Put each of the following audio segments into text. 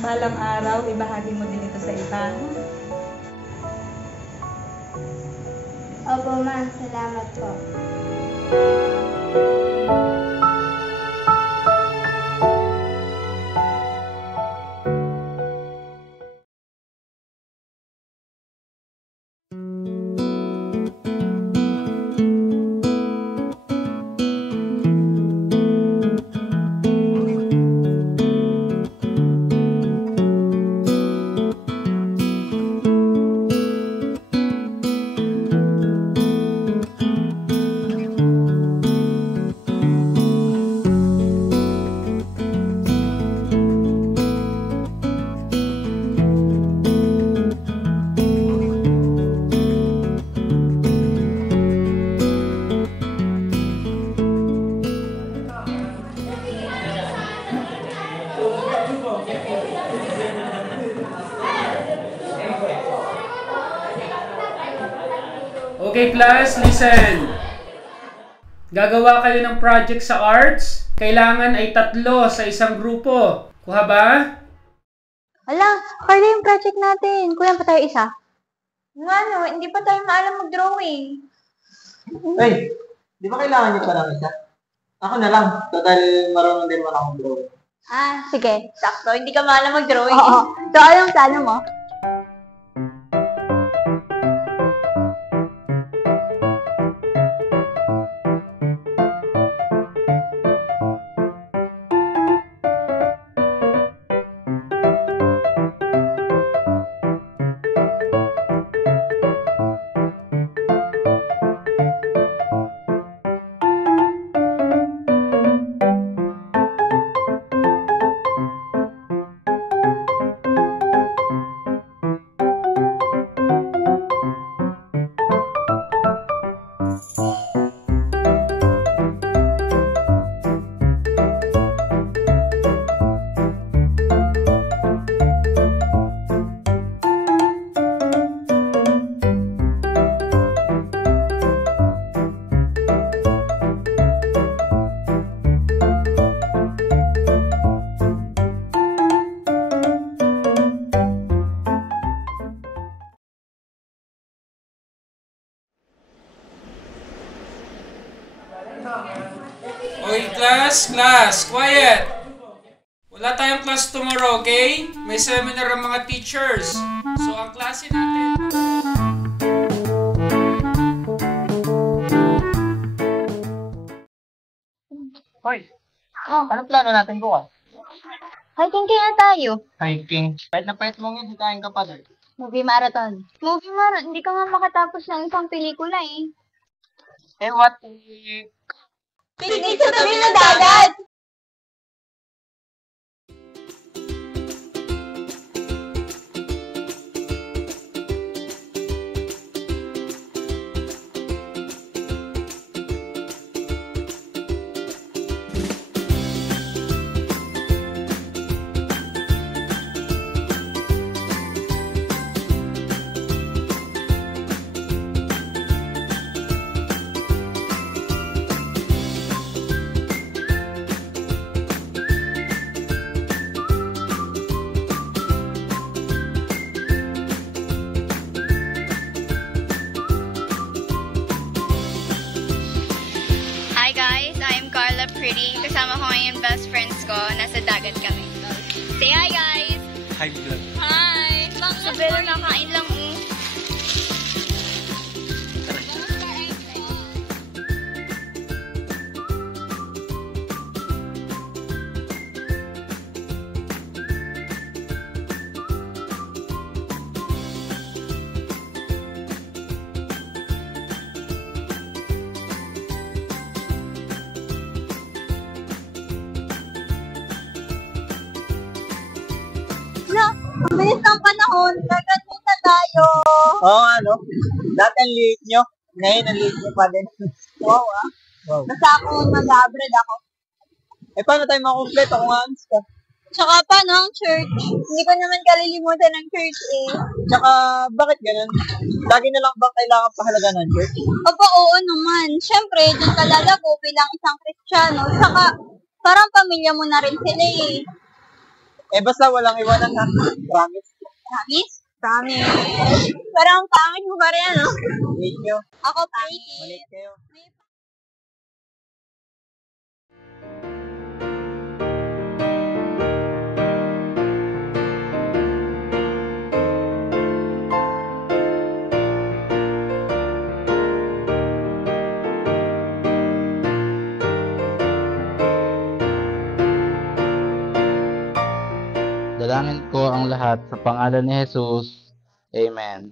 balang araw, ibahagi mo din ito sa iba. Opo, ma. Salamat po. Okay class, listen. Gagawa kayo ng project sa arts. Kailangan ay 3 sa isang grupo. Kuha ba? Ala, Carla yung project natin. Kulang pa tayo isa. Nga no, hindi pa tayo maalam mag-drawing. Ay, di ba kailangan niyo pa ng isa? Ako na lang. Total, marunong din naman akong drawing. Ah, sige. Sakto, hindi ka maalam mag-drawing. Oo. So, anong plano mo? Okay, class, quiet. Wala tayong class tomorrow, okay? May seminar ang mga teachers. So, ang klase natin... Hoy, anong plano natin bukas? Hiking kaya tayo. Hiking. Pahit na pahit mong yun, hitahin ka pa doon. Movie marathon. Movie marathon? Hindi ka nga makatapos ng isang pelikula eh. Eh, what if... Picnic sa tabi ng dagat! Pretty. Kasama ko ngayon best friends ko. Nasa dagat kami. Say hi, guys! Hi, vlog. Hi! Sabi lang nakain lang. Ang bilis ng panahon, gaganda na tayo. Oo, ano? Dati ang liit nyo. Ngayon ang liit nyo pa din. Wow, ah. Wow. Basta ako mag-abroad ako. Eh, paano tayo makumpleto kung aans ka? Tsaka paano ang church? Hindi ko naman kalilimutan ng church eh. Tsaka, bakit ganun? Lagi na lang bang kailangan pahalaga ng church? Opo, oo naman. Siyempre, dun ka lalago bilang isang Kristiyano. Tsaka, parang pamilya mo na rin sila eh. Basta walang iwanan na. Promise. Promise? Promise. Parang pangit mo pa rin, ano? Thank you. Ako, fake it. Malit kayo. Dalangin ko ang lahat sa pangalan ni Jesus. Amen.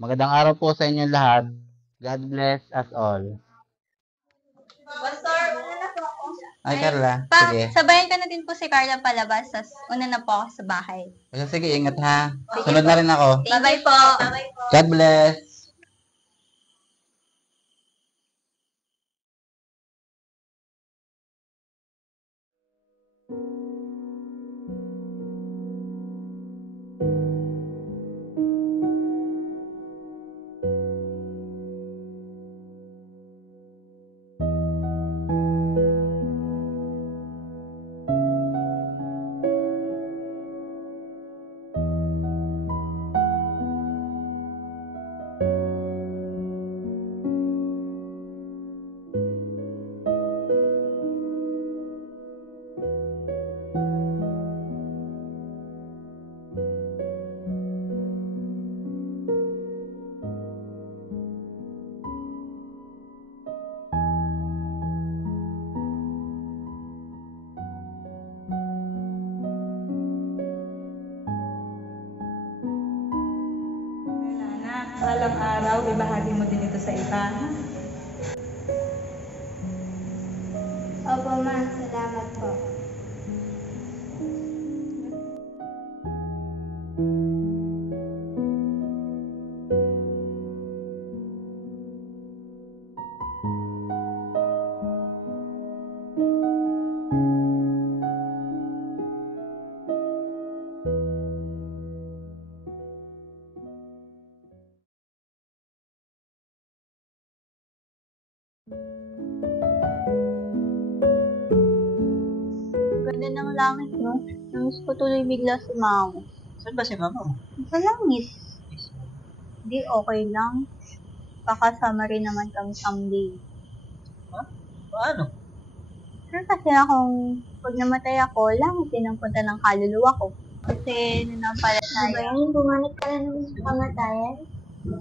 Magandang araw po sa inyong lahat. God bless us all. Pastor, una na po ako. Ay, Carla. Pa, Sige. sabayan ka na din po si Carla palabas, tas una na po ako sa bahay. Sige, ingat ha. Sunod na rin ako. Bye-bye po. Bye-bye po. God bless. Anak, balang araw, ibahagi mo din ito sa iba. Opo, ma. Salamat po. Ganda ng langit, no? Namiss ko tuloy bigla si mama. Saan ba si mama mo? Sa langit. Hindi, okay lang. Kakasama rin naman kami someday. Ha? Paano? Sure kasi akong pag namatay ako, langit din ang punta ng kaluluwa ko. Kasi nanampalataya. Diba yun? Bumanat ka na naman sa kamatayan.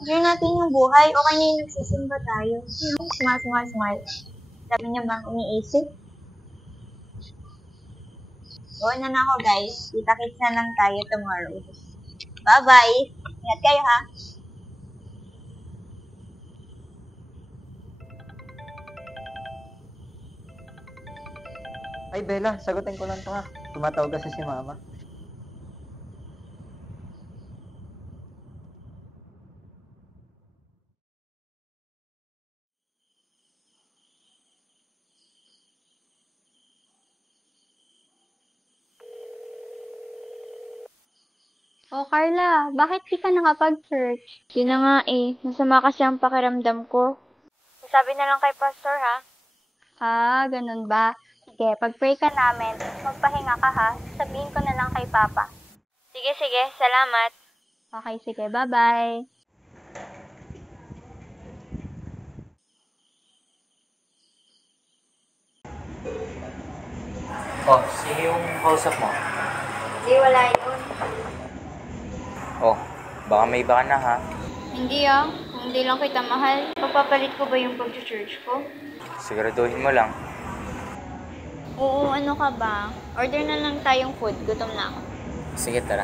Share natin yung buhay. Okay na yung nagsisimba tayo. Smile, smile, smile. Sabi niya bang umiisip? Oo na ako, guys. Kita-kits na lang tayo tomorrow. Bye-bye. Ingat kayo, ha? Ay, Bella, sagutin ko lang to ha. Tumatawag kasi si mama. Oh, Carla, bakit di ka nakapag-church? Yun na nga eh. Masama kasi ang pakiramdam ko. Sabi na lang kay pastor, ha? Ah, ganun ba? Sige, pag-pray ka namin, magpahinga ka, ha? Sabihin ko na lang kay Papa. Sige, sige. Salamat. Okay, sige. Bye-bye. Oh, sino yung kausap mo? Hindi, wala yun. Oh, baka may iba ka na ha. Hindi ah. Kung hindi lang kita mahal, papapalit ko ba yung pag-church ko? Siguraduhin mo lang. Oo, ano ka ba? Order na lang tayong food. Gutom na ako. Sige, tara.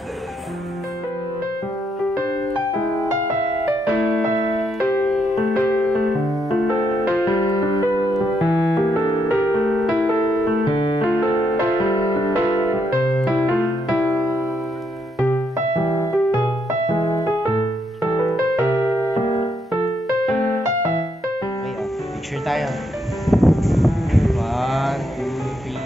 Okay, picture tayo. 1, 2, 3.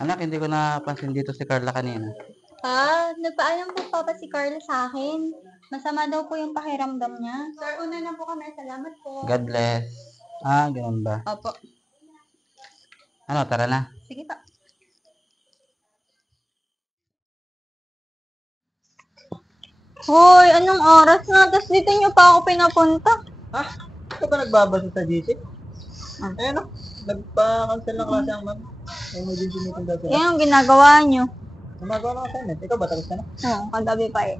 Anak, hindi ko napansin dito si Carla kanina. Nagpaalam po Papa si Carla sa akin. Masama daw po yung pakiramdam niya. Sir, una na po kami. Salamat po. God bless. Ganun ba? Opo. Ano, tara na. Sige pa. Hoy, anong oras na? Tapos dito niyo pa ako pinapunta. Ha? Ito ba nagbabasa sa GC? Ayun o. Nagpa-cancel ng klase ang ma'am. Emergency meeting daw sila. Yan ang ginagawa niyo. Gumagawa ng assignment. Ikaw ba tapos ka na? Oo, kagabi pa eh.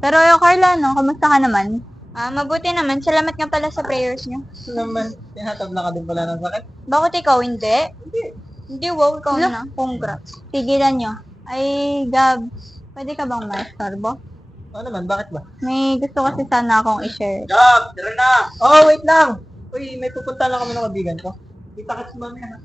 Pero yo, Carla, no? Kamusta ka naman? Mabuti naman. Salamat nga pala sa prayers niyo. Naman, tinatabla ka din pala ng sakit. Bakit ikaw hindi? Hindi, wow, ikaw na. Congrats. Tigilan niyo. Ay, Gab, pwede ka bang maestorbo? Ano naman, bakit ba? May gusto kasi sana akong i-share. Job, tara na! Oh, wait lang! Uy, may pupunta lang kami ng kaibigan ko. Kita-kits mamaya ha.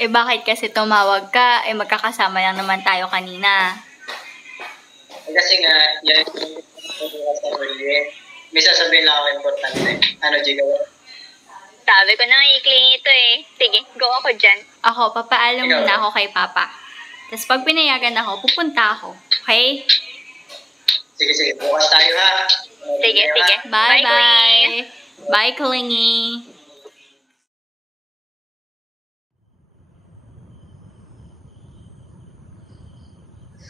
Bakit kasi tumawag ka? Magkakasama lang naman tayo kanina. Kasi nga, yan yung sa huli. May sasabihin lang ako importante. Ano, Jiga? Sabi ko na nga ikling ito eh. Sige, go ako dyan. Ako, papaalam muna ako kay Papa. Tapos pag pinayagan ako, pupunta ako. Okay? Sige. Bukas tayo ha. Sige. Bye-bye. Bye, Klingy.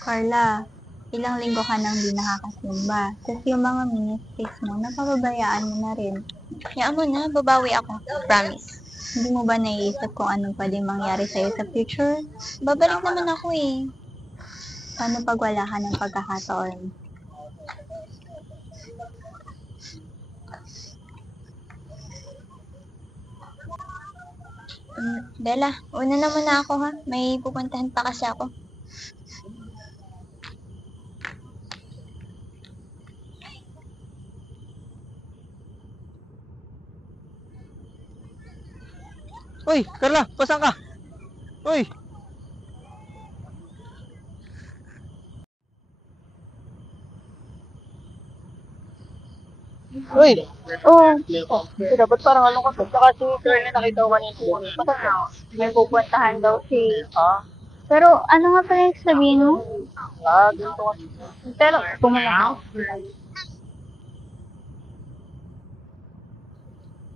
Carla, ilang linggo ka nang di nakakasimba. Tapos yung mga mini-mistakes mo, napababayaan mo na rin. Hayaan mo na, babawi ako. Promise. Hindi mo ba naiisip kung anong pwedeng mangyari sa'yo sa future? Babalik naman ako eh. Paano pag wala ka ng pagkakataon? Bella, una na muna ako ha. May pupuntahan pa kasi ako. Uy, Carla, pasan ka? Uy! Uy! Dapat parang along ka. Saka si Carla nakita ko kanina. May pupuntahan daw si... Pero ano nga pala yung sabihin mo? Ganito ka. Pero pumunta ako.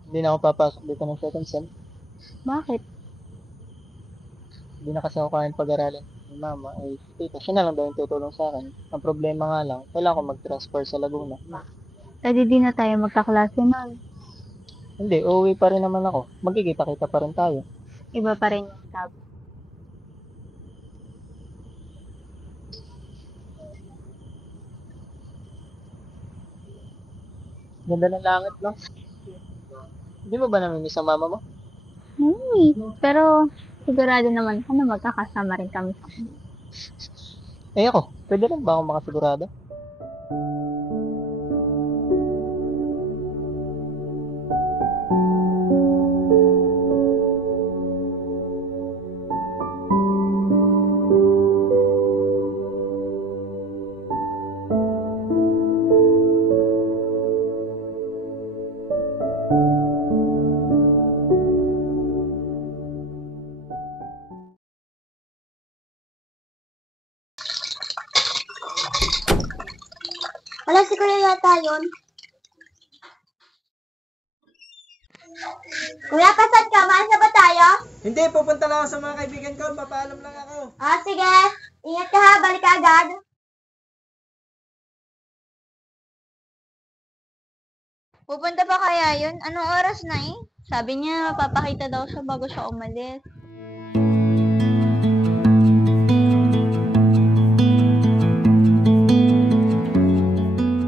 Hindi na ako papasok dito ng second sem. Bakit? Hindi na kasi ako kayang pag-aralin ni mama. Tita, siya na lang daw yung tutulong sa akin. Ang problema nga lang, kailangan ko mag-transfer sa Laguna. Pwede di na tayo magkaklase nun. Hindi, uuwi pa rin naman ako. Magkikita-kita pa rin tayo. Iba pa rin yung sabi. Ganda ng langit, no? Hindi mo ba namimiss ang mama mo? Pero sigurado naman na magkakasama rin kami sa kanila. Ako, pwede lang ba akong makasigurado? Wala si Kuya yata yun. Kuya, kasad ka? Maasa ba tayo? Hindi, pupunta lang ako sa mga kaibigan ko. Papaalam lang ako. Sige. Ingat ka ha. Balik ka agad. Pupunta pa kaya yun? Anong oras na eh? Sabi niya, papakita daw siya bago siya umalis.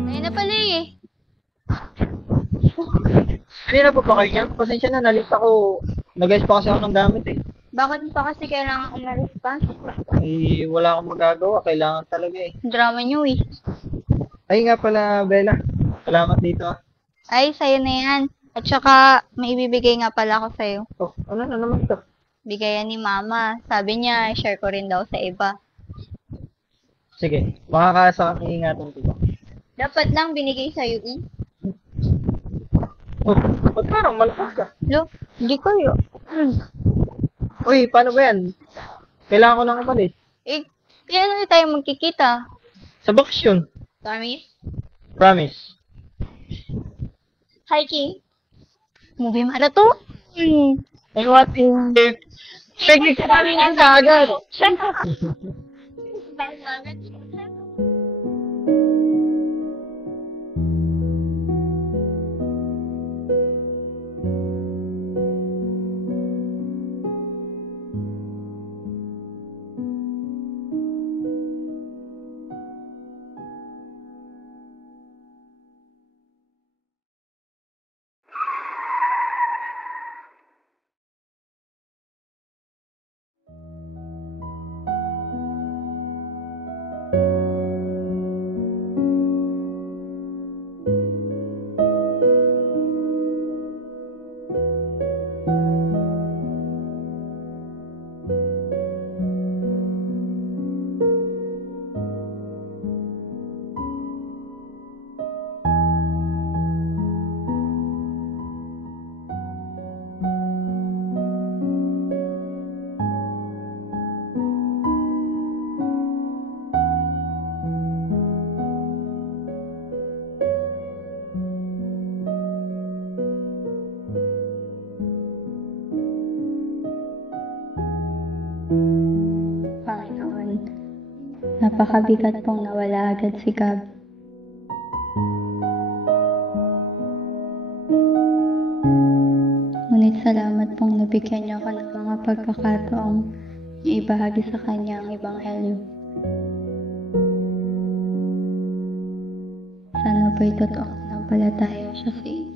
Ayun na pala eh. Kanina po pa kayo yan? Pasensya na, nalit ako. Nag-ayos pa kasi ako ng gamit eh. Bakit pa kasi kailangan umalis pa? Wala akong magagawa. Kailangan talaga eh. Drama niyo eh. Ay nga pala, Bella. Salamat dito ah. Ay, sa'yo na yan. At saka, may ibibigay nga pala ako sa'yo. Oh, ano na naman to? Bigayan ni Mama. Sabi niya, share ko rin daw sa iba. Sige, makakasa kang iingatan ko ba? Dapat lang binigay sa'yo eh. Oh, ba't parang malakas ka? Lo, hindi kayo. Uy, paano ba yan? Kailangan ko nang umalis. Eh, kailan na tayo magkikita? Sa bakasyon. Promise? Promise. Hiking? Movie marathon? Ay, what in the... Picnic sa namin ang dagat. Panginoon, napakabigat pong nawala agad si Gab. Ngunit salamat pong nabigyan niyo ako ng mga pagkakataong ibahagi sa kanya ang ebanghelyo. Sana po'y totoo ng palataya siya sa inyo.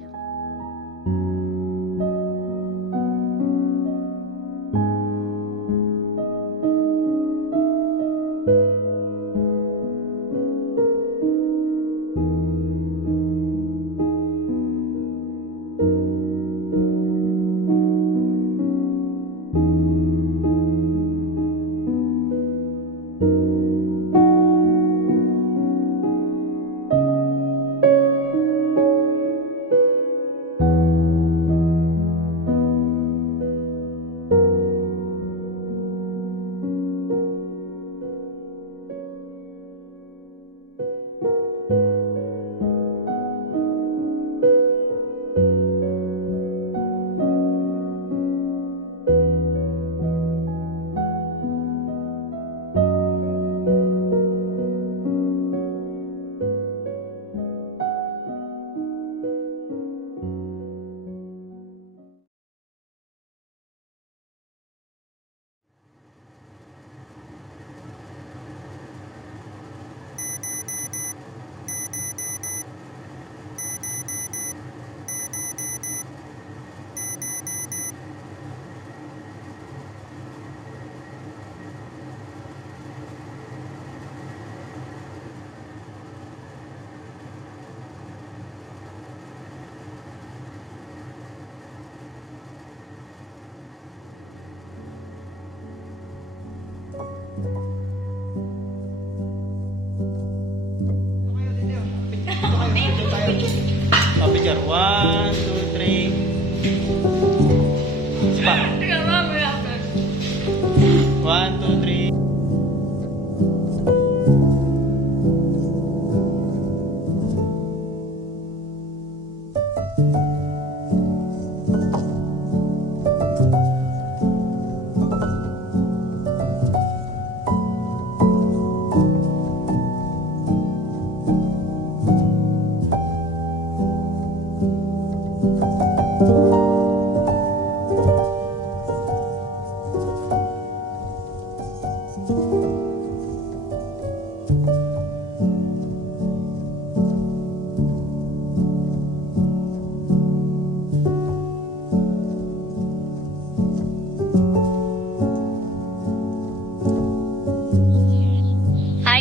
Picture. 1, 2, 3. Isa pa. 1, 2, 3.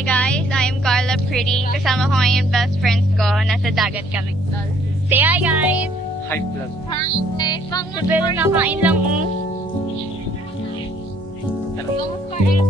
Hi guys, I'm Carla Pretty. Kasama ko ngayon yung best friends ko. Nasa dagat kami. Say hi guys! High blood. Sabi na nakain lang, oh. Bangus car,